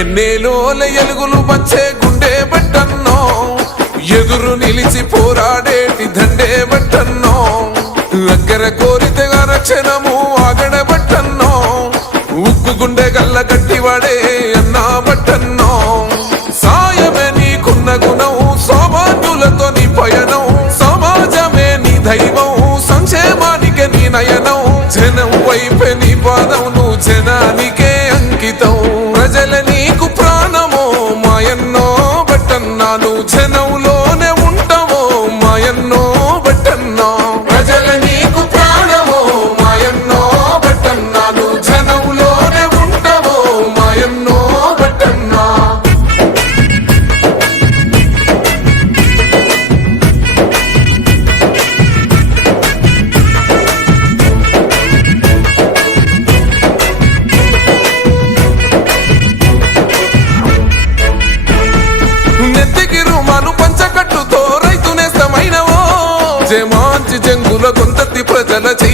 ఎన్నేలోల ఎలుగులు వచ్చే గుండె బట్టన్నో? ఎదురు నిలిచి పోరాడేటి దండే బట్టన్నో? అగ్గర కోరితే రక్షణము ఆగడబట్టన్నో ఉక్కు గుండె గల్ల గట్టివాడే అన్నా బట్టన్నో? సాయమే నీకున్న గుణం సోమాన్యులతో నీ పయనం. సమాజమే నీ దైవం సంక్షేమానికి నీ నయనం. జనం వైపే నీ పాదం నువ్వు జనానికే నువ్వు నేస్తమైనవో ప్రజల చే